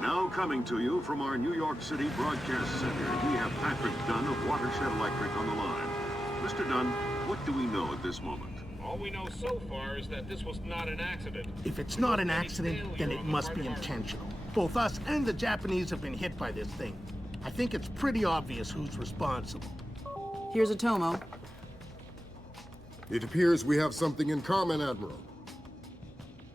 Now coming to you from our New York City broadcast center, we have Patrick Dunn of Watershed Electric on the line. Mr. Dunn, what do we know at this moment? All we know so far is that this was not an accident. If it's not an accident, then it must be intentional. Both us and the Japanese have been hit by this thing. I think it's pretty obvious who's responsible. Here's a Tomo. It appears we have something in common, Admiral.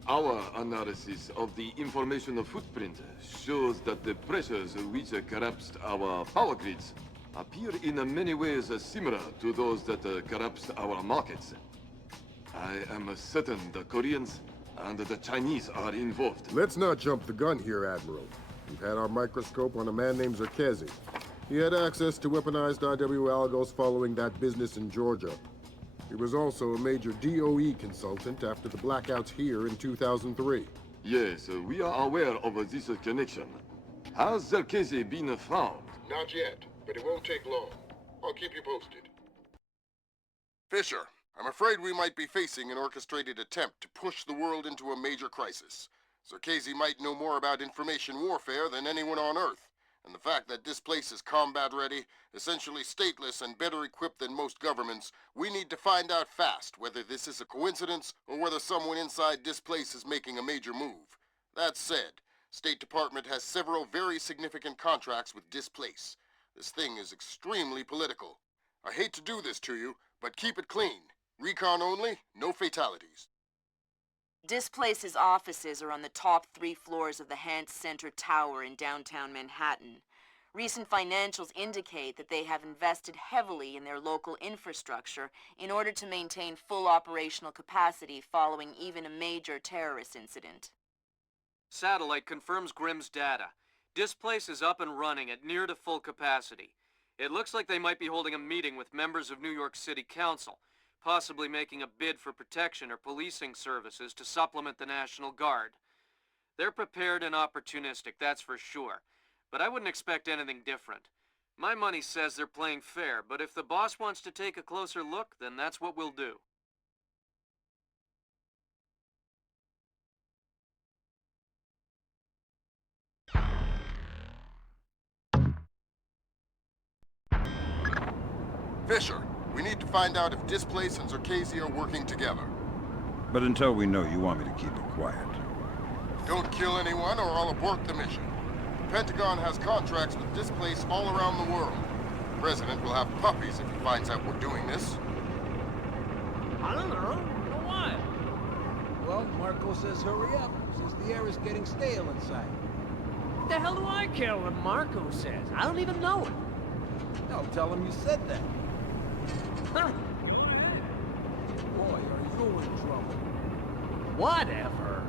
Our analysis of the information footprint shows that the pressures which collapsed our power grids appear in many ways similar to those that collapsed our markets. I am certain the Koreans and the Chinese are involved. Let's not jump the gun here, Admiral. We've had our microscope on a man named Zerkezi. He had access to weaponized IW algos following that business in Georgia. He was also a major DOE consultant after the blackouts here in 2003. Yes, we are aware of this connection. Has Zerkezi been found? Not yet, but it won't take long. I'll keep you posted. Fisher, I'm afraid we might be facing an orchestrated attempt to push the world into a major crisis. Zerkezi might know more about information warfare than anyone on Earth, and the fact that Displace is combat-ready, essentially stateless and better equipped than most governments, we need to find out fast whether this is a coincidence or whether someone inside Displace is making a major move. That said, State Department has several very significant contracts with Displace. This thing is extremely political. I hate to do this to you, but keep it clean. Recon only, no fatalities. Displace's offices are on the top 3 floors of the Hans Center Tower in downtown Manhattan. Recent financials indicate that they have invested heavily in their local infrastructure in order to maintain full operational capacity following even a major terrorist incident. Satellite confirms Grimm's data. Displace is up and running at near to full capacity. It looks like they might be holding a meeting with members of New York City Council, possibly making a bid for protection or policing services to supplement the National Guard. They're prepared and opportunistic, that's for sure, but I wouldn't expect anything different. My money says they're playing fair, but if the boss wants to take a closer look, then that's what we'll do. Fisher, we need to find out if Displace and Zerkezi are working together. But until we know, you want me to keep it quiet. Don't kill anyone or I'll abort the mission. The Pentagon has contracts with Displace all around the world. The President will have puppies if he finds out we're doing this. I don't know. Why? Well, Marco says hurry up. Says the air is getting stale inside. What the hell do I care what Marco says? I don't even know it. No, tell him you said that. Huh? Boy, are you in trouble. Whatever.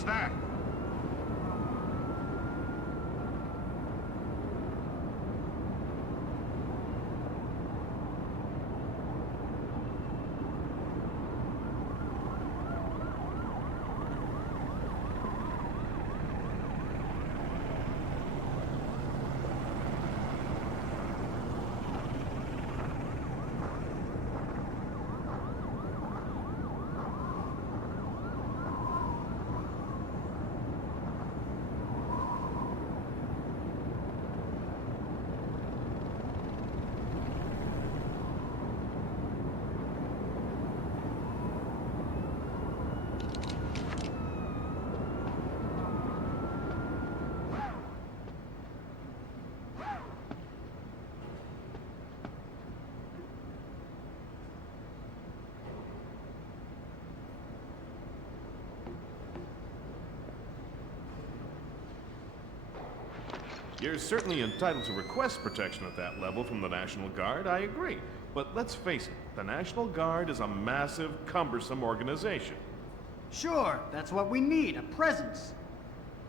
was that? You're certainly entitled to request protection at that level from the National Guard, I agree. But let's face it, the National Guard is a massive, cumbersome organization. Sure, that's what we need, a presence.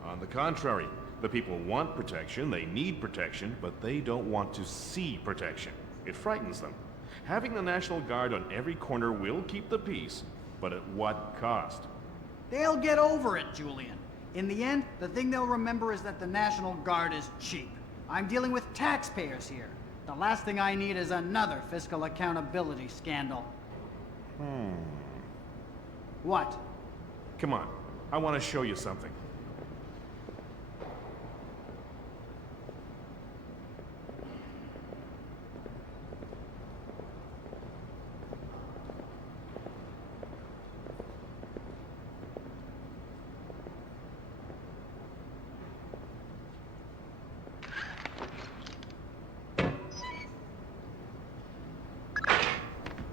On the contrary, the people want protection, they need protection, but they don't want to see protection. It frightens them. Having the National Guard on every corner will keep the peace, but at what cost? They'll get over it, Julian. In the end, the thing they'll remember is that the National Guard is cheap. I'm dealing with taxpayers here. The last thing I need is another fiscal accountability scandal. What? Come on, I want to show you something.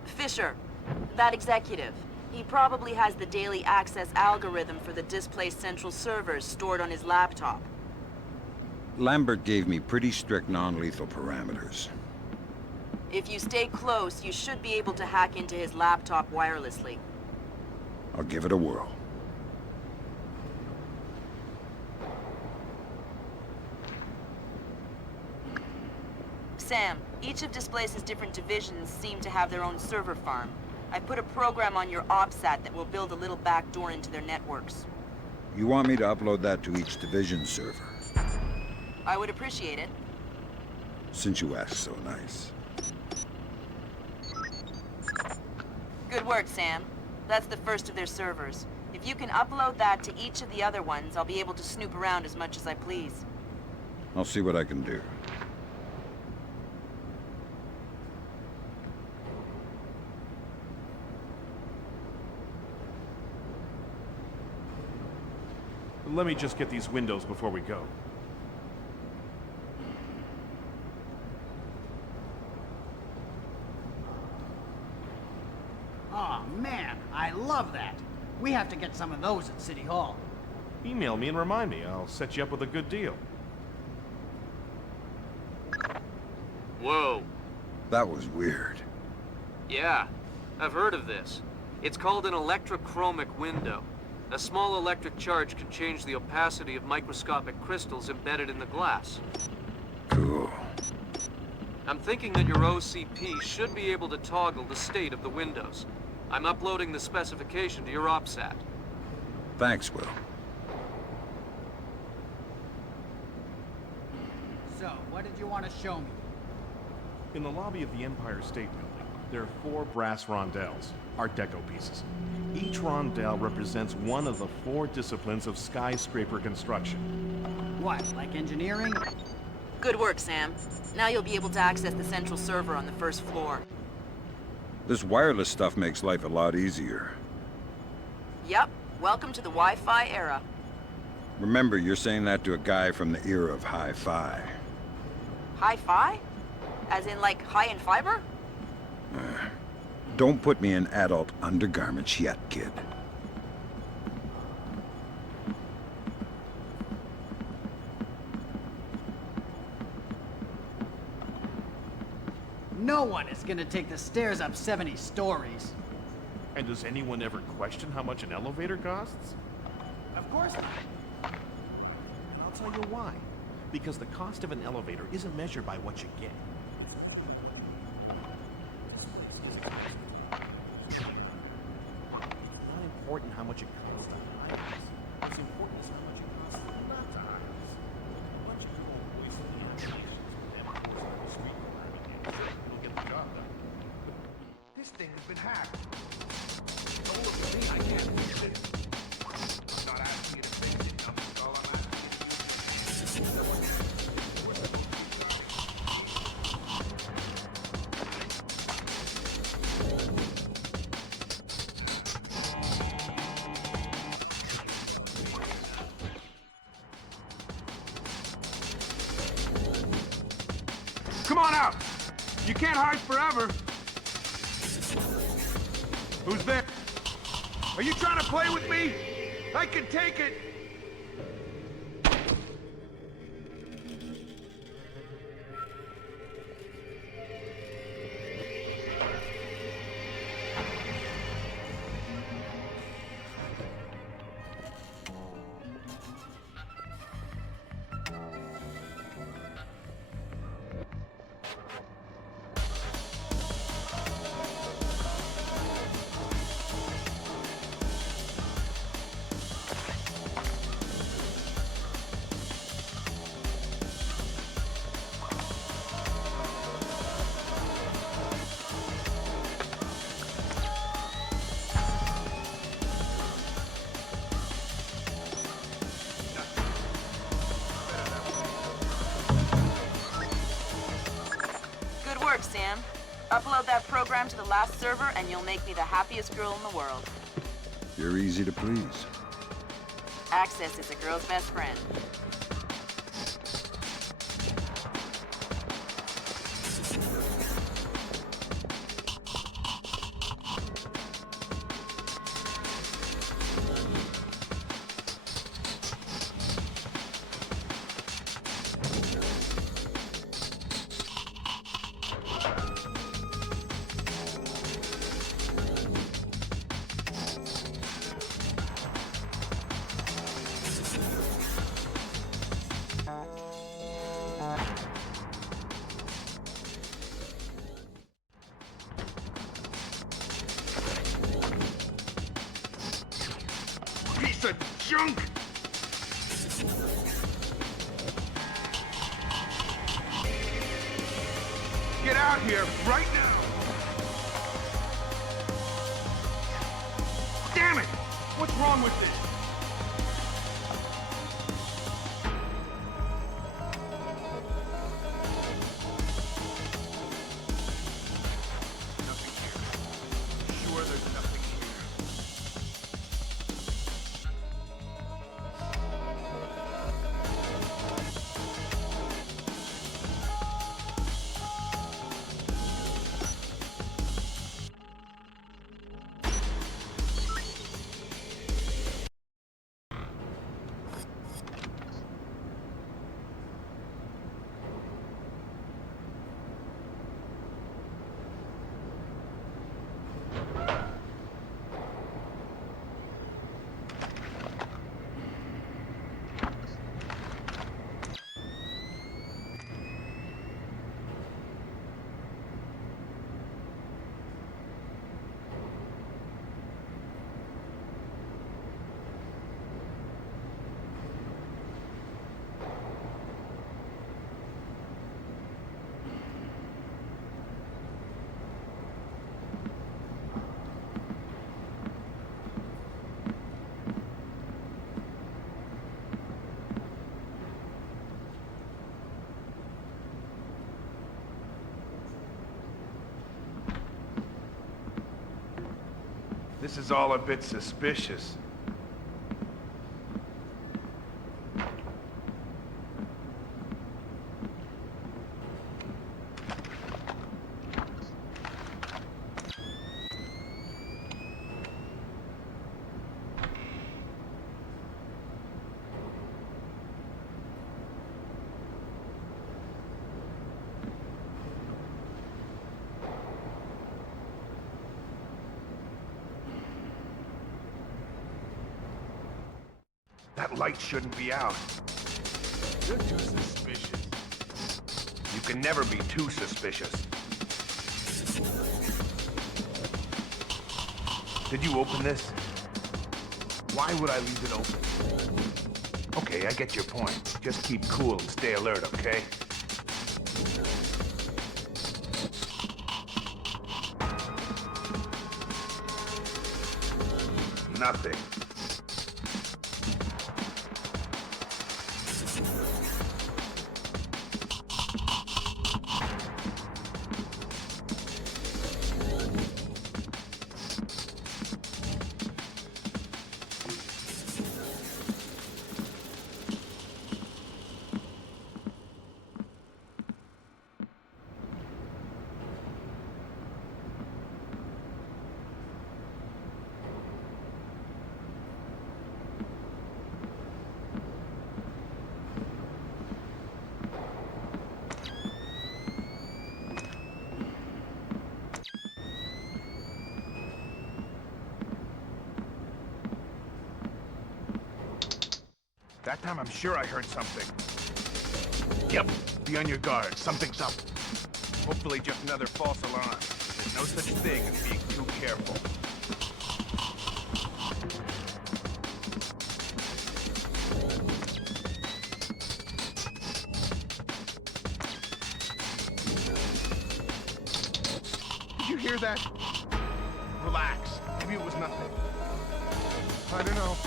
Fisher, that executive. He probably has the daily access algorithm for the Displace central servers stored on his laptop. Lambert gave me pretty strict non-lethal parameters. If you stay close, you should be able to hack into his laptop wirelessly. I'll give it a whirl. Sam, each of Displace's different divisions seem to have their own server farm. I put a program on your OPSAT that will build a little backdoor into their networks. You want me to upload that to each division server? I would appreciate it. Since you asked so nice. Good work, Sam. That's the first of their servers. If you can upload that to each of the other ones, I'll be able to snoop around as much as I please. I'll see what I can do. Let me just get these windows before we go. Aw, man, I love that. We have to get some of those at City Hall. Email me and remind me. I'll set you up with a good deal. Whoa. That was weird. Yeah, I've heard of this. It's called an electrochromic window. A small electric charge can change the opacity of microscopic crystals embedded in the glass. Cool. I'm thinking that your OCP should be able to toggle the state of the windows. I'm uploading the specification to your OPSAT. Thanks, Will. So, what did you want to show me? In the lobby of the Empire State Building, there are 4 brass rondelles, Art Deco pieces. Each rondelle represents one of the 4 disciplines of skyscraper construction. What, like engineering? Good work, Sam. Now you'll be able to access the central server on the first floor. This wireless stuff makes life a lot easier. Yep. Welcome to the Wi-Fi era. Remember, you're saying that to a guy from the era of hi-fi. Hi-Fi? As in, like, high-end fiber? Don't put me in adult undergarments yet, kid. No one is gonna take the stairs up 70 stories. And does anyone ever question how much an elevator costs? Of Of course not. I'll tell you why. Because the cost of an elevator isn't measured by what you get. It's not important how much it costs to hire us. What's important is how much it costs not to hire us. A bunch of people wasting the applications with them on the street every day. You'll get the job done. This thing has been hacked. Don't look at me, I can't fix it. I'm not asking you to fix it, that's all I'm asking you to do. Come on out! You can't hide forever! Who's there? Are you trying to play with me? I can take it! Sam. Upload that program to the last server and you'll make me the happiest girl in the world. You're easy to please. Access is a girl's best friend. Piece of junk! Get out here right now! Damn it! What's wrong with this? Nothing here. Sure there's nothing here. This is all a bit suspicious. That light shouldn't be out. You're too suspicious. You can never be too suspicious. Did you open this? Why would I leave it open? Okay, I get your point. Just keep cool and stay alert, okay? Nothing. That time I'm sure I heard something. Yep, be on your guard. Something's up. Hopefully just another false alarm. There's no such thing as being too careful. Did you hear that? Relax. Maybe it was nothing. I don't know.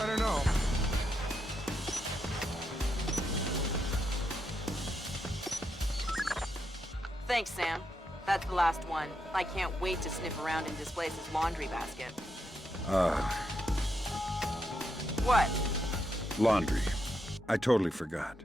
I don't know. Thanks, Sam. That's the last one. I can't wait to sniff around in Displace's laundry basket. What? Laundry. I totally forgot.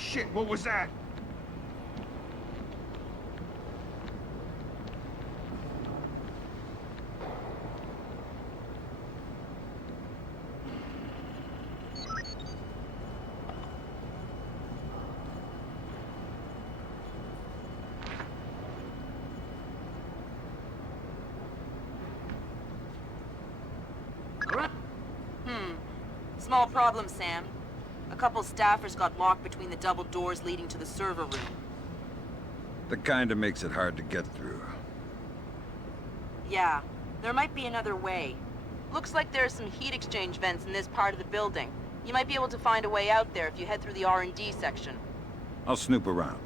Shit, what was that? Small problem, Sam. A couple staffers got locked between the double doors leading to the server room. The kind that makes it hard to get through. Yeah, there might be another way. Looks like there's some heat exchange vents in this part of the building. You might be able to find a way out there if you head through the R&D section. I'll snoop around.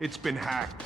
It's been hacked.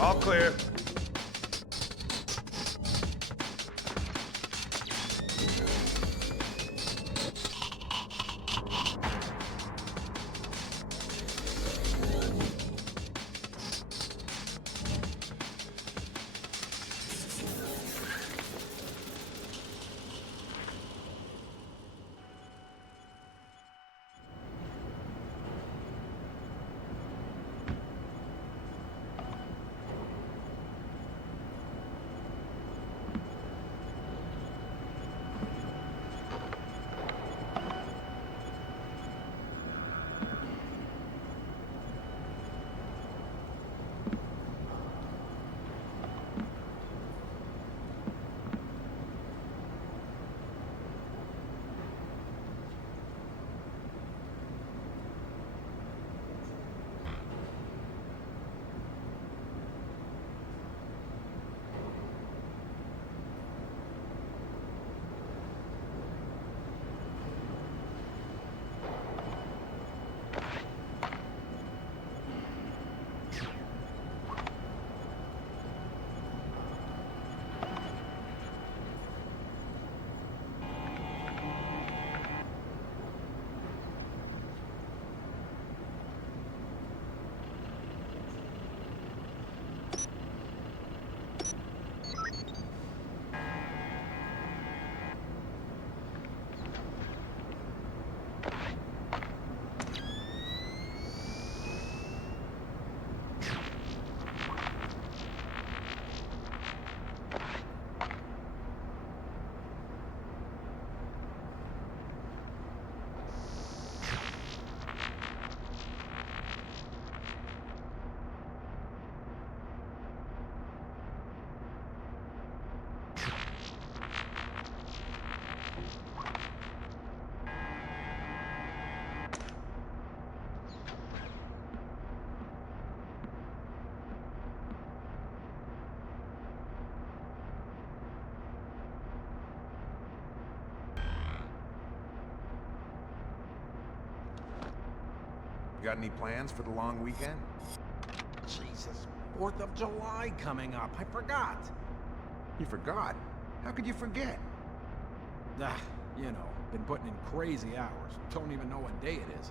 All clear. You got any plans for the long weekend? Jesus, 4th of July coming up. I forgot. You forgot? How could you forget? You know, been putting in crazy hours. Don't even know what day it is.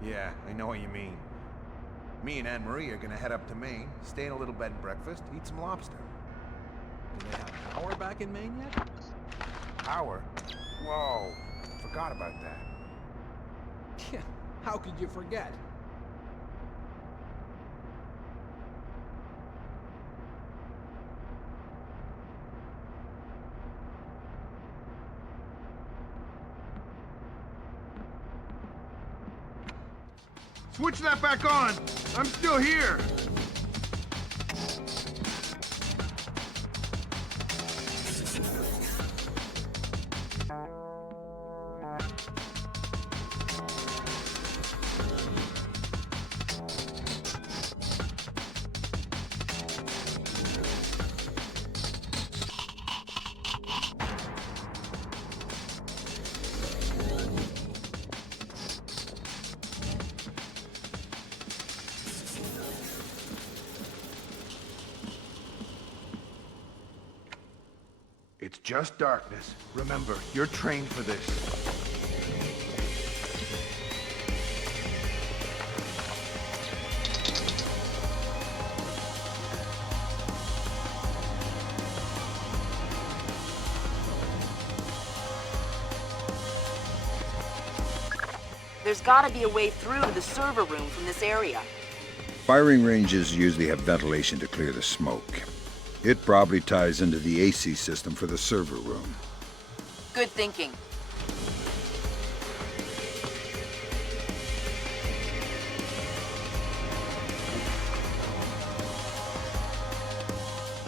Yeah, I know what you mean. Me and Anne-Marie are gonna head up to Maine, stay in a little bed and breakfast, eat some lobster. Do they have power back in Maine yet? Power? Whoa, forgot about that. Yeah, how could you forget? Switch that back on! I'm still here! just darkness. Remember, you're trained for this. There's gotta be a way through to the server room from this area. Firing ranges usually have ventilation to clear the smoke. It probably ties into the AC system for the server room. Good thinking.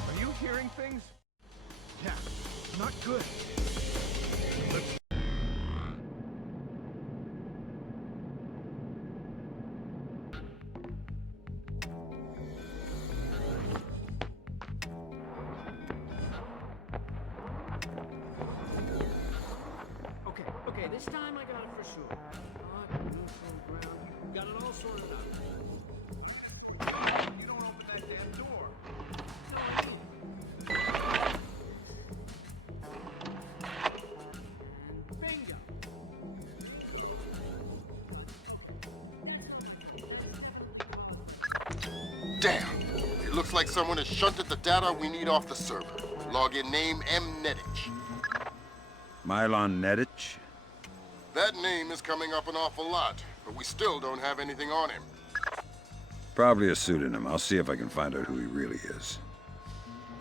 Are you hearing things? Yeah, not good. Okay, this time I got it for sure. Got it all sorted out. You don't open that damn door. Bingo. Damn! It looks like someone has shunted the data we need off the server. Login name M-Netich. Mylon Nedich? That name is coming up an awful lot, but we still don't have anything on him. Probably a pseudonym. I'll see if I can find out who he really is.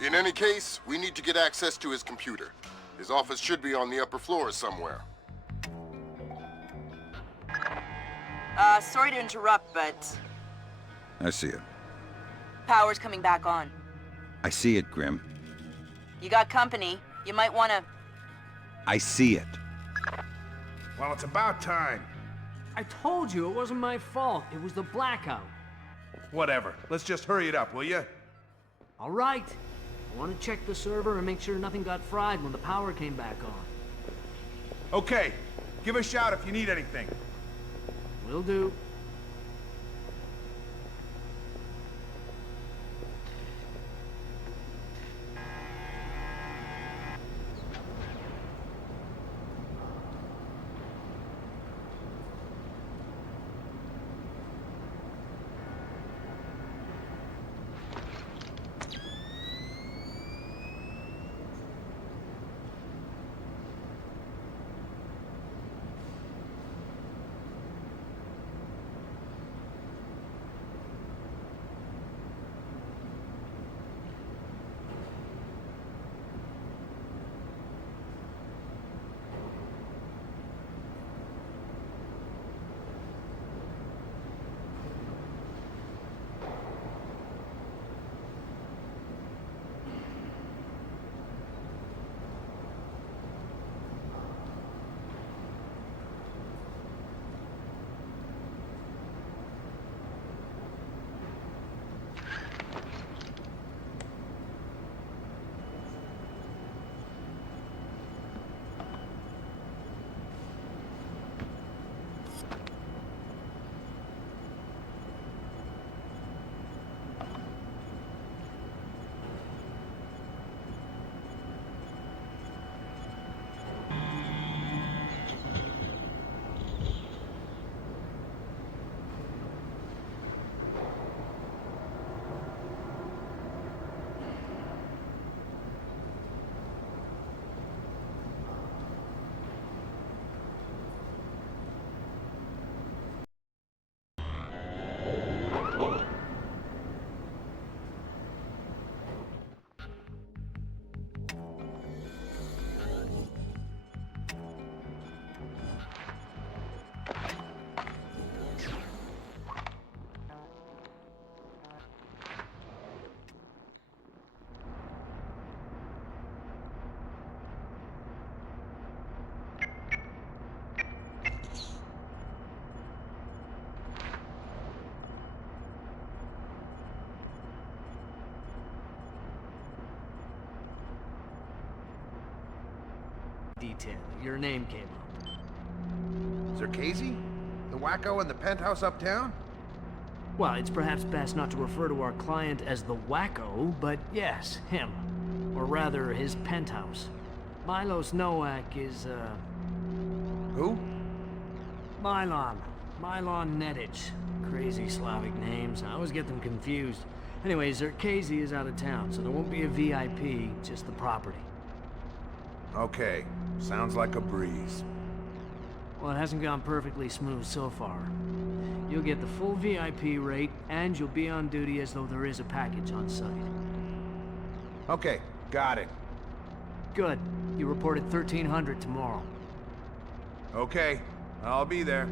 In any case, we need to get access to his computer. His office should be on the upper floors somewhere. Sorry to interrupt, but I see it. power's coming back on. I see it, Grim. You got company. You might wanna... I see it. Well, it's about time. I told you it wasn't my fault. It was the blackout. Whatever. Let's just hurry it up, will you? All right. I want to check the server and make sure nothing got fried when the power came back on. Okay. Give a shout if you need anything. Will do. Detail. Your name came up. Sir Casey? The wacko in the penthouse uptown? Well, it's perhaps best not to refer to our client as the wacko, but yes, him. Or rather, his penthouse. Milos Nowak is, Who? Milon. Milon Nedic. Crazy Slavic names. I always get them confused. Anyway, Zerkazy is out of town, so there won't be a VIP, just the property. Okay. Sounds like a breeze. Well, it hasn't gone perfectly smooth so far. You'll get the full VIP rate, and you'll be on duty as though there is a package on site. Okay, got it. Good. You reported 1300 tomorrow. Okay, I'll be there.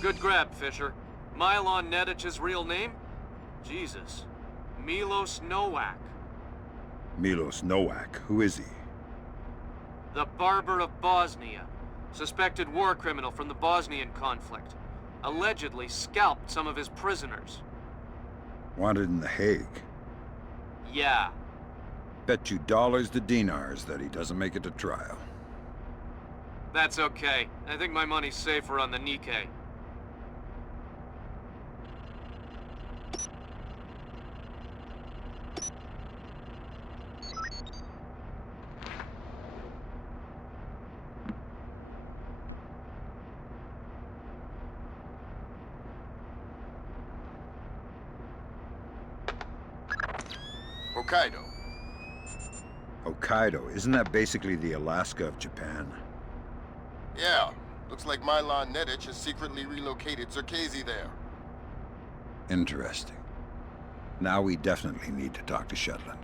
Good grab, Fisher. Milon Nedic's real name? Jesus. Milos Nowak. Milos Nowak, who is he? The Barber of Bosnia. Suspected war criminal from the Bosnian conflict. Allegedly scalped some of his prisoners. Wanted in The Hague. Yeah. Bet you dollars to dinars that he doesn't make it to trial. That's okay. I think my money's safer on the Nikkei. Hokkaido. Hokkaido, isn't that basically the Alaska of Japan? Yeah, looks like Milon Nedic has secretly relocated Zerkazy there. Interesting. Now we definitely need to talk to Shetland.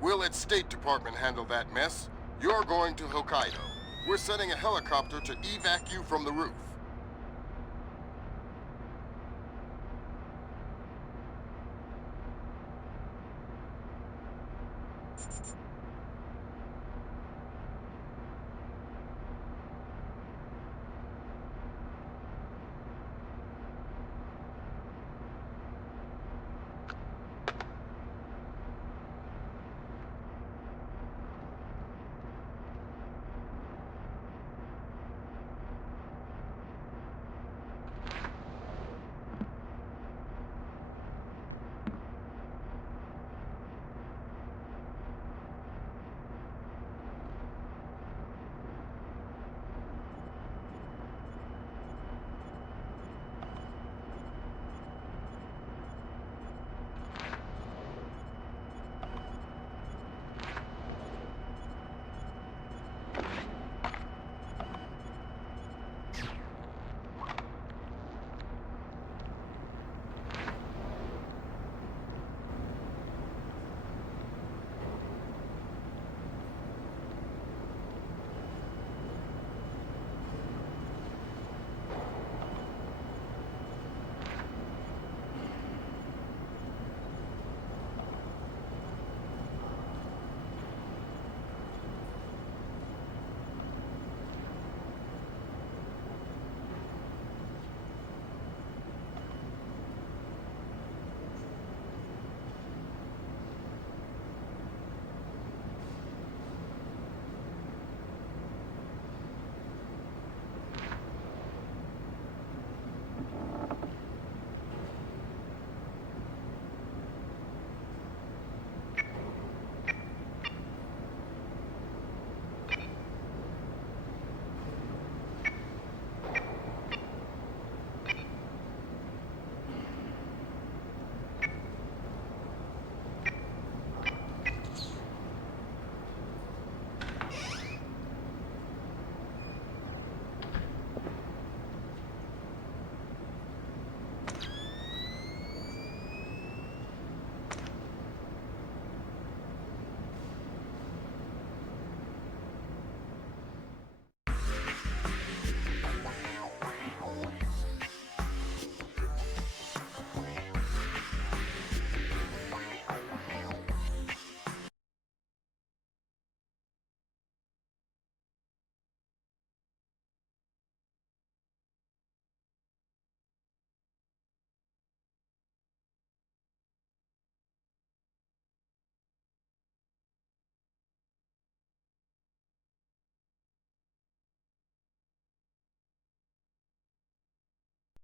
We'll let State Department handle that mess. You're going to Hokkaido. We're sending a helicopter to evac you from the roof.